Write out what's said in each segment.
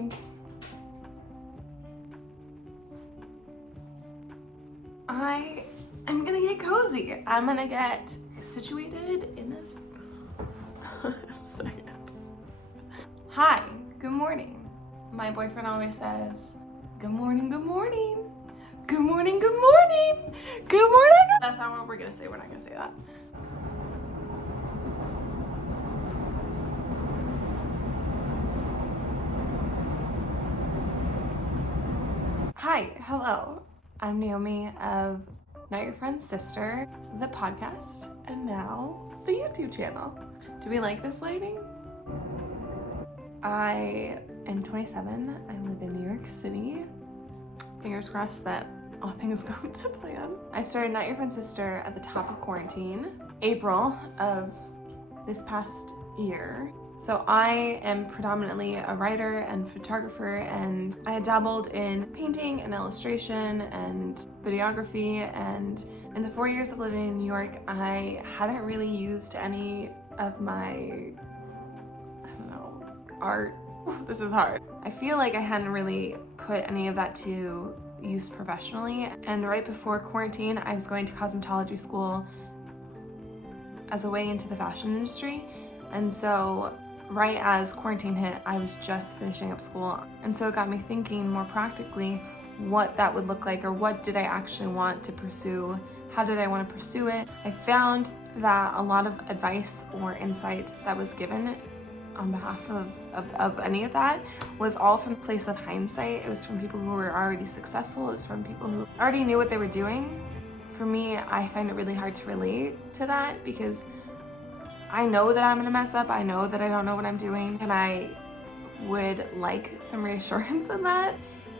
think I am gonna get cozy. I'm gonna get situated in this second. Hi, good morning. My boyfriend always says, good morning, good morning. Good morning, good morning. Good morning. That's not what we're gonna say. We're not gonna say that. Hi, hello. I'm Naomi of Not Your Friend's Sister, the podcast, and now the YouTube channel. Do we like this lighting? I am 27. I live in New York City. Fingers crossed that all things go to plan. I started Not Your Friend's Sister at the top of quarantine, April of this past year. So I am predominantly a writer and photographer, and I had dabbled in painting and illustration and videography, and in the 4 years of living in New York, I hadn't really used any of my, art. This is hard. I feel like I hadn't really put any of that to use professionally, and right before quarantine, I was going to cosmetology school as a way into the fashion industry, and so right as quarantine hit, I was just finishing up school. And so it got me thinking more practically what that would look like, or what did I actually want to pursue? How did I want to pursue it? I found that a lot of advice or insight that was given on behalf of any of that was all from a place of hindsight. It was from people who were already successful. It was from people who already knew what they were doing. For me, I find it really hard to relate to that because I know that I'm gonna mess up. I know that I don't know what I'm doing, and I would like some reassurance in that.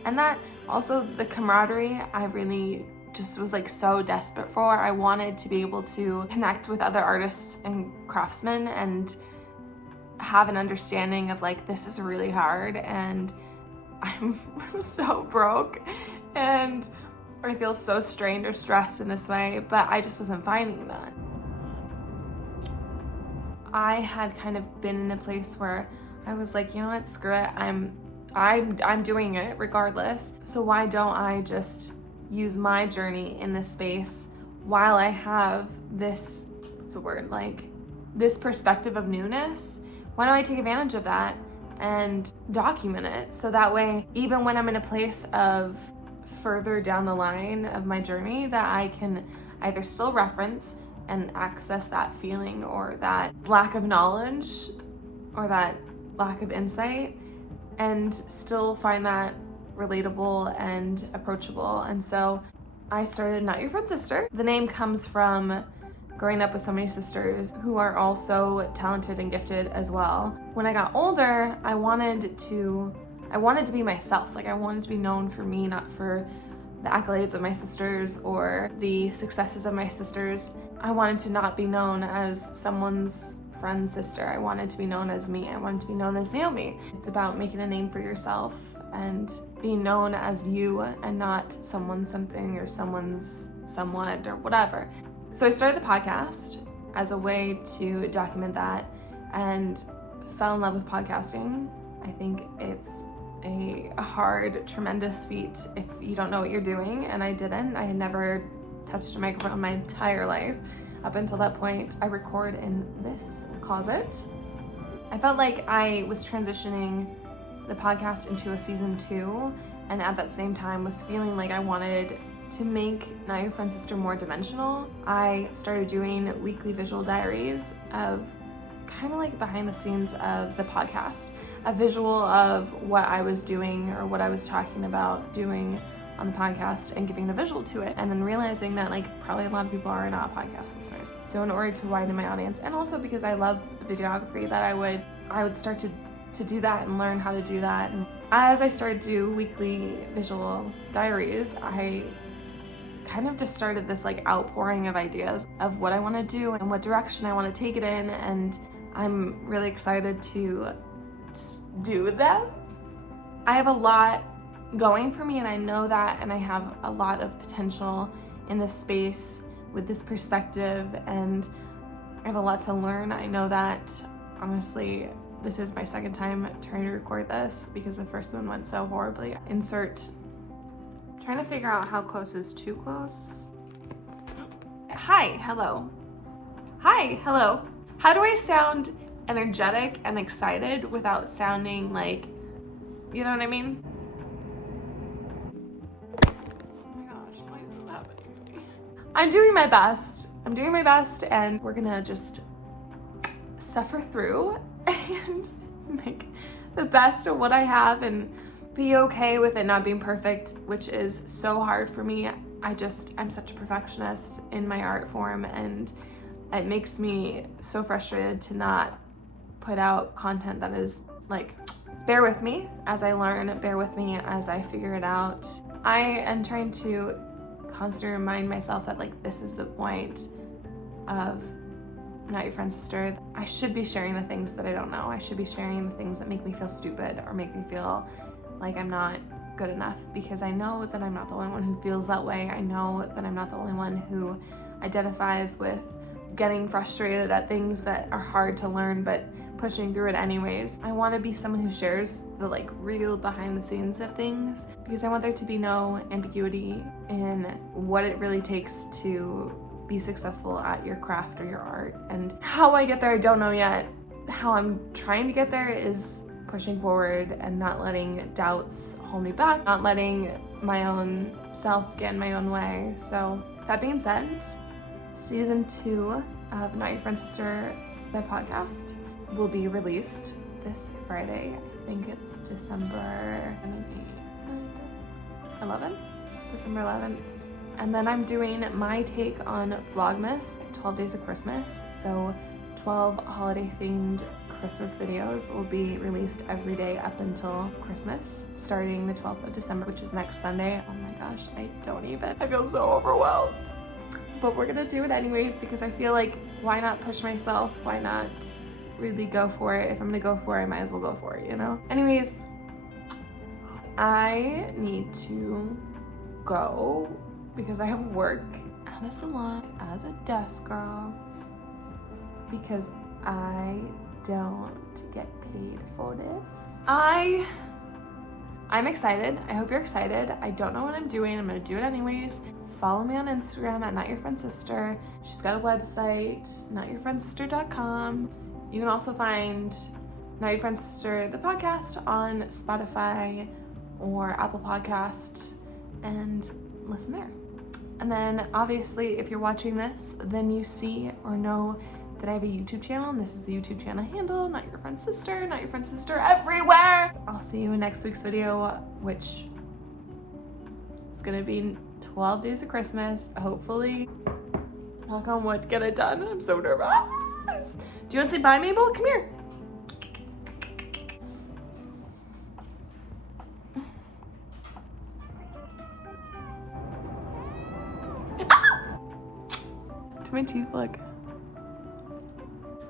And that also, the camaraderie, I really just was like so desperate for. I wanted to be able to connect with other artists and craftsmen and have an understanding of like, this is really hard and I'm so broke and I feel so strained or stressed in this way, but I just wasn't finding that. I had kind of been in a place where I was like, you know what, screw it, I'm doing it regardless. So why don't I just use my journey in this space while I have this, what's the word, like this perspective of newness? Why don't I take advantage of that and document it? So that way, even when I'm in a place of further down the line of my journey, that I can either still reference and access that feeling or that lack of knowledge or that lack of insight and still find that relatable and approachable. And so I started Not Your Friend's Sister. The name comes from growing up with so many sisters who are also talented and gifted as well. When I got older, I wanted to be myself. Like I wanted to be known for me, not for the accolades of my sisters or the successes of my sisters. I wanted to not be known as someone's friend's sister. I wanted to be known as me. I wanted to be known as Naomi. It's about making a name for yourself and being known as you and not someone something or someone's somewhat or whatever. So I started the podcast as a way to document that and fell in love with podcasting. I think it's a hard, tremendous feat if you don't know what you're doing, and I didn't. I had never touched a microphone my entire life. Up until that point, I record in this closet. I felt like I was transitioning the podcast into a season 2, and at that same time was feeling like I wanted to make Not Your Friend's Sister more dimensional. I started doing weekly visual diaries of kind of like behind the scenes of the podcast, a visual of what I was doing or what I was talking about doing on the podcast and giving a visual to it, and then realizing that like probably a lot of people are not podcast listeners. So in order to widen my audience, and also because I love videography, that I would start to do that and learn how to do that. And as I started to do weekly visual diaries, I kind of just started this like outpouring of ideas of what I want to do and what direction I want to take it in, and I'm really excited to do that. I have a lot going for me, and I know that, and I have a lot of potential in this space with this perspective, and I have a lot to learn. I know that honestly This is my second time trying to record this because the first one went so horribly. Trying to figure out how close is too close. Hi, hello. Hi, hello. How do I sound energetic and excited without sounding like, you know what I mean? Oh my gosh, why is this happening to me? I'm doing my best, and we're gonna just suffer through and make the best of what I have and be okay with it not being perfect, which is so hard for me. I'm such a perfectionist in my art form, and it makes me so frustrated to not put out content that is like, bear with me as I learn, bear with me as I figure it out. I am trying to constantly remind myself that like this is the point of Not Your Friend's Sister. I should be sharing the things that I don't know. I should be sharing the things that make me feel stupid or make me feel like I'm not good enough, because I know that I'm not the only one who feels that way. I know that I'm not the only one who identifies with getting frustrated at things that are hard to learn but pushing through it anyways. I want to be someone who shares the like real behind the scenes of things, because I want there to be no ambiguity in what it really takes to be successful at your craft or your art. And how I get there, I don't know yet. How I'm trying to get there is pushing forward and not letting doubts hold me back, not letting my own self get in my own way. So that being said, season 2 of Not Your Friend's Sister, the podcast, will be released this Friday. I think it's December 11th? December 11th. And then I'm doing my take on Vlogmas, 12 Days of Christmas. So 12 holiday themed Christmas videos will be released every day up until Christmas, starting the 12th of December, which is next Sunday. Oh my gosh, I feel so overwhelmed. But we're gonna do it anyways, because I feel like, why not push myself? Why not really go for it? If I'm gonna go for it, I might as well go for it, you know? Anyways, I need to go because I have work at a salon as a desk girl, because I don't get paid for this. I'm excited. I hope you're excited. I don't know what I'm doing. I'm gonna do it anyways. Follow me on Instagram at Not Your Friend's Sister. She's got a website, notyourfriendsister.com. You can also find Not Your Friend's Sister, the podcast, on Spotify or Apple Podcast, and listen there. And then obviously, if you're watching this, then you see or know that I have a YouTube channel, and this is the YouTube channel handle, Not Your Friend's Sister, Not Your Friend's Sister everywhere. I'll see you in next week's video, which is gonna be 12 Days of Christmas. Hopefully, knock on wood, get it done. I'm so nervous. Do you want to say bye, Mabel? Come here. Ah! Do my teeth look?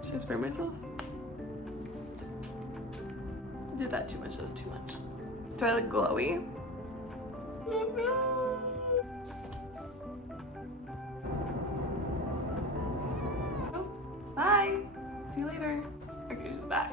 Should I spray myself? Did that too much? That was too much. Do I look glowy? Oh, bye. See you later. Okay, she's back.